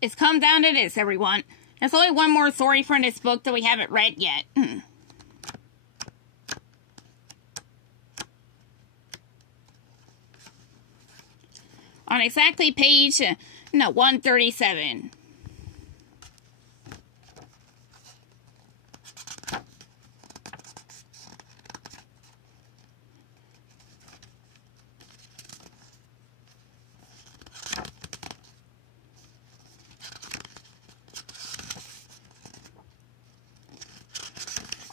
it's come down to this, everyone. There's only one more story from this book that we haven't read yet. On exactly page 137.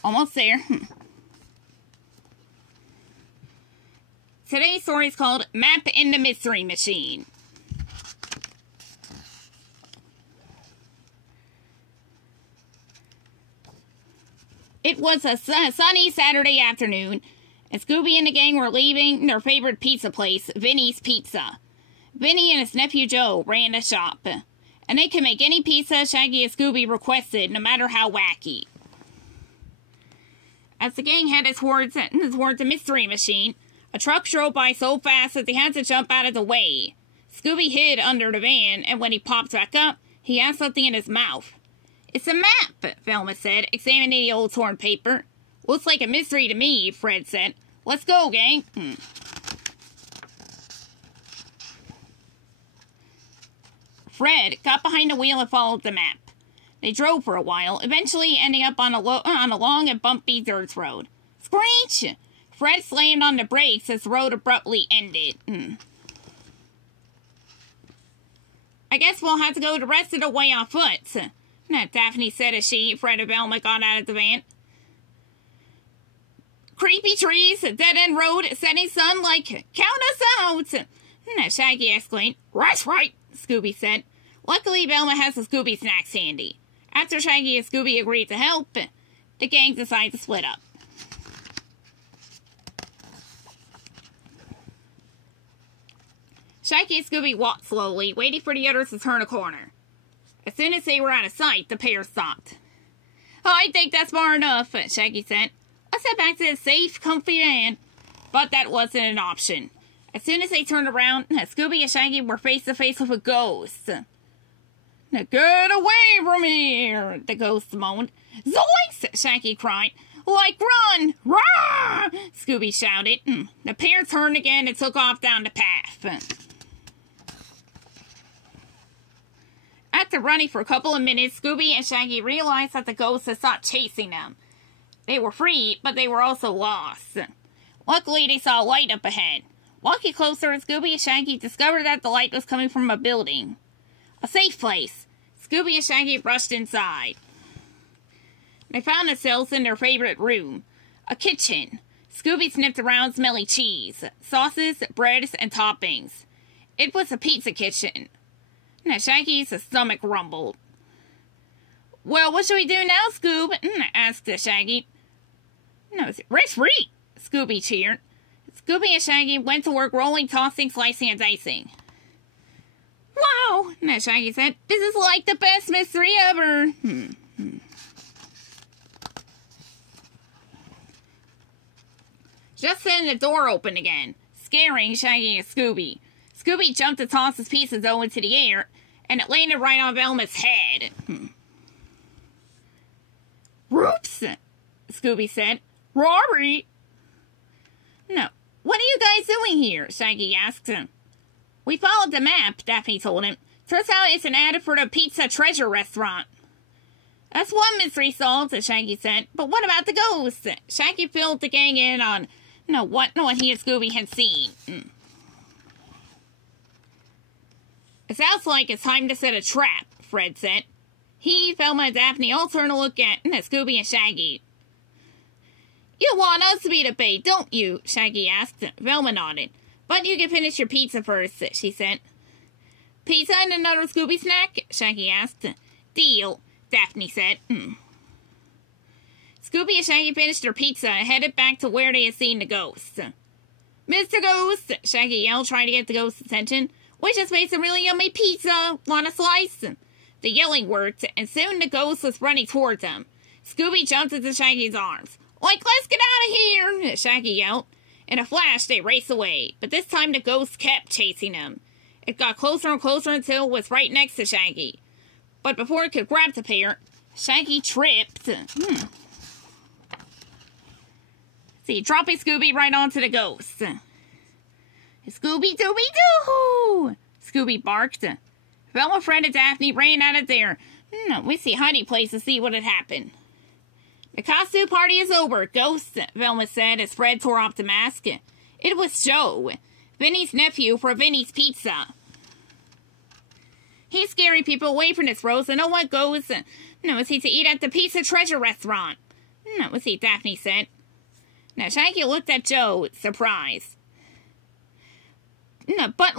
Almost there. Today's story is called Map in the Mystery Machine. It was a sunny Saturday afternoon, and Scooby and the gang were leaving their favorite pizza place, Vinny's Pizza. Vinny and his nephew Joe ran the shop, and they could make any pizza Shaggy and Scooby requested, no matter how wacky. As the gang headed towards the Mystery Machine, a truck drove by so fast that they had to jump out of the way. Scooby hid under the van, and when he popped back up, he had something in his mouth. "It's a map," Velma said, examining the old torn paper. "Looks like a mystery to me," Fred said. "Let's go, gang." Fred got behind the wheel and followed the map. They drove for a while, eventually ending up on a long and bumpy dirt road. Screech! Fred slammed on the brakes as the road abruptly ended. "I guess we'll have to go the rest of the way on foot," Daphne said as Fred, and Velma got out of the van. "Creepy trees, dead-end road, setting sun like, count us out!" Shaggy exclaimed. "That's right," Scooby said. Luckily, Velma has the Scooby snacks handy. After Shaggy and Scooby agreed to help, the gang decided to split up. Shaggy and Scooby walked slowly, waiting for the others to turn a corner. As soon as they were out of sight, the pair stopped. "I think that's far enough," Shaggy said. "Let's head back to the safe, comfy van." But that wasn't an option. As soon as they turned around, Scooby and Shaggy were face to face with a ghost. "Now get away from here," the ghost moaned. "Zoinks!" Shaggy cried. "Like run! Rah!" Scooby shouted. The pair turned again and took off down the path. After running for a couple of minutes, Scooby and Shaggy realized that the ghost had stopped chasing them. They were free, but they were also lost. Luckily, they saw a light up ahead. Walking closer, Scooby and Shaggy discovered that the light was coming from a building. A safe place. Scooby and Shaggy rushed inside. They found themselves in their favorite room, a kitchen. Scooby sniffed around smelling cheese, sauces, breads, and toppings. It was a pizza kitchen. Shaggy's stomach rumbled. "Well, what should we do now, Scoob?" asked Shaggy. "Rest free," Scooby cheered. Scooby and Shaggy went to work rolling, tossing, slicing, and dicing. "Wow," Shaggy said. "This is like the best mystery ever." Just then the door opened again, scaring Shaggy and Scooby. Scooby jumped to toss his piece of dough into the air, and it landed right on Velma's head. "Whoops," Scooby said. "Robbery." "No, what are you guys doing here?" Shaggy asked him. "We followed the map," Daphne told him. "Turns out it's an ad for the Pizza Treasure Restaurant." "That's one mystery solved," Shaggy said. "But what about the ghost?" Shaggy filled the gang in on what he and Scooby had seen. "It sounds like it's time to set a trap," Fred said. He, Velma, and Daphne all turned to look at Scooby and Shaggy. "You want us to be the bait, don't you?" Shaggy asked. Velma nodded. "But you can finish your pizza first," she said. "Pizza and another Scooby snack?" Shaggy asked. "Deal," Daphne said. Scooby and Shaggy finished their pizza and headed back to where they had seen the ghost. "Mr. Ghost," Shaggy yelled, trying to get the ghost's attention. "We just made some really yummy pizza. Want a slice?" The yelling worked, and soon the ghost was running towards them. Scooby jumped into Shaggy's arms. "Like, let's get out of here!" Shaggy yelled. In a flash, they raced away, but this time the ghost kept chasing them. It got closer and closer until it was right next to Shaggy. But before he could grab the pair, Shaggy tripped. See, dropping Scooby right onto the ghost. Scooby-Dooby-Doo! Scooby barked. Velma, Fred, and Daphne ran out of their whiskey hiding place to see what had happened. The costume party is over, Ghost, Velma said as Fred tore off the mask. It was Joe, Vinny's nephew for Vinny's Pizza. He's scaring people away from this, Rose, and no one goes, is he to eat at the Pizza Treasure restaurant? Was he, Daphne said. Now, Shaggy looked at Joe, surprised. But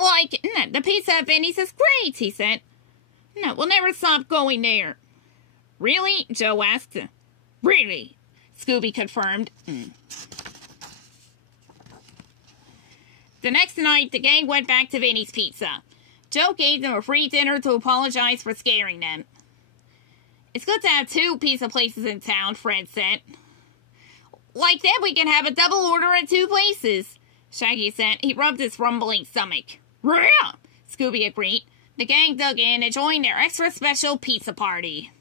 the pizza at Vinny's is great, he said. We'll never stop going there. Really? Joe asked. Really? Scooby confirmed. The next night, the gang went back to Vinny's Pizza. Joe gave them a free dinner to apologize for scaring them. It's good to have 2 pizza places in town, Fred said. Like that, we can have a double order at 2 places, Shaggy said. He rubbed his rumbling stomach. Yeah, Scooby agreed. The gang dug in and joined their extra special pizza party.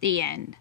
The end.